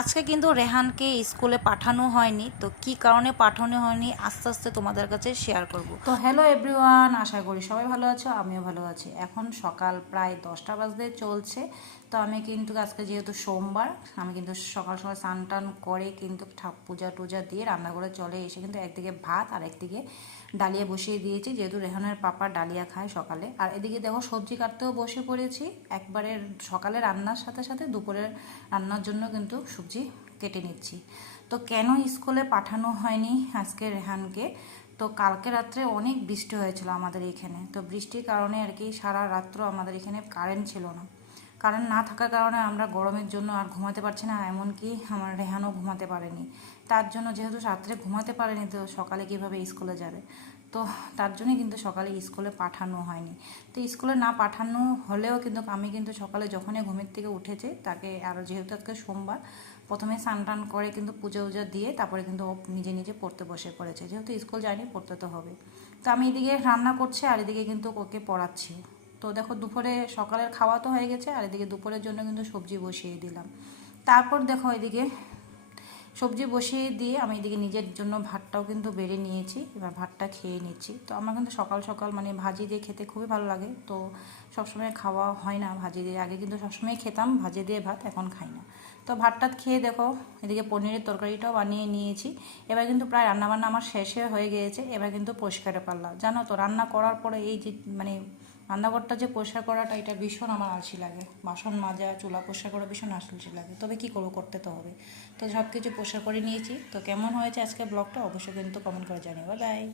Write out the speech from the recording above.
আজকে কিন্তু রেহানকে স্কুলে পাঠানো হয়নি, তো কি কারণে পাঠানো হয়নি আস্তে আস্তে তোমাদের কাছে শেয়ার করব। তো হ্যালো এভরিওয়ান, আশা করি সবাই ভালো আছো, আমিও ভালো আছি। এখন সকাল প্রায় 10টা বাজতে চলছে। তো আমি কিন্তু আজকে যেহেতু সোমবার, আমি কিন্তু সকাল সকাল স্নান টান করে কিন্তু পূজা টুজা দিয়ে রান্না করে চলে এসে কিন্তু একদিকে ভাত আর একদিকে ডালিয়া বসিয়ে দিয়েছি, যেহেতু রেহানের পাপা ডালিয়া খায় সকালে। আর এদিকে দেখো সবজি কাটতেও বসে পড়েছি, একবারে সকালে রান্নার সাথে সাথে দুপুরের রান্নার জন্য কিন্তু সবজি কেটে নিচ্ছি। তো কেন স্কুলে পাঠানো হয়নি আজকে রেহানকে, তো কালকে রাত্রে অনেক বৃষ্টি হয়েছিল আমাদের এখানে। তো বৃষ্টির কারণে আর কি সারা রাত্র আমাদের এখানে কারেন্ট ছিল না। কারেন্ট না থাকার কারণে আমরা গরমের জন্য আর ঘুমাতে পারছি না, এমনকি আমার রেহানও ঘুমাতে পারেনি। তার জন্য যেহেতু রাত্রে ঘুমাতে পারেনি, তো সকালে কীভাবে স্কুলে যাবে, তো তার জন্যই কিন্তু সকালে স্কুলে পাঠানো হয়নি। তো স্কুলে না পাঠানো হলেও কিন্তু আমি কিন্তু সকালে যখনই ঘুমের থেকে উঠেছে তাকে, আর যেহেতু আজকে সোমবার, প্রথমে স্নান টান করে কিন্তু পুজো উজা দিয়ে তারপরে কিন্তু ও নিজে নিজে পড়তে বসে পড়েছে, যেহেতু স্কুল যায়নি পড়তে তো হবে। তো আমি এদিকে রান্না করছি আর এদিকে কিন্তু ওকে পড়াচ্ছি। তো দেখো দুপুরে সকালের খাওয়া তো হয়ে গেছে, আর এদিকে দুপুরের জন্য কিন্তু সবজি বসিয়ে দিলাম। তারপর দেখো এদিকে সবজি বসিয়ে দিয়ে আমি এদিকে নিজের জন্য ভাতটাও কিন্তু বেড়ে নিয়েছি, এবার ভাতটা খেয়ে নিচ্ছি। তো আমার কিন্তু সকাল সকাল মানে ভাজি দিয়ে খেতে খুবই ভালো লাগে, তো সবসময় খাওয়া হয় না ভাজি দিয়ে। আগে কিন্তু সবসময় খেতাম ভাজি দিয়ে ভাত, এখন খাই না। তো ভাতটা খেয়ে দেখো এদিকে পনিরের তরকারিটাও বানিয়ে নিয়েছি। এবার কিন্তু প্রায় রান্নাবান্না আমার শেষে হয়ে গিয়েছে, এবার কিন্তু পরিষ্কারে পারলাম। জানো তো রান্না করার পরে এই যে মানে রান্নাঘরটা যে পরিষ্কার করাটা, এটা ভীষণ আমার আলসি লাগে। বাসন মাজা, চুলা পরিষ্কার করা ভীষণ আলসি লাগে, তবে কি করবো, করতে তো হবে। তো সব কিছু পরিষ্কার করে নিয়েছি। তো কেমন হয়েছে আজকে ব্লগটা অবশ্যই কিন্তু কমেন্ট করে জানিও। Bye bye.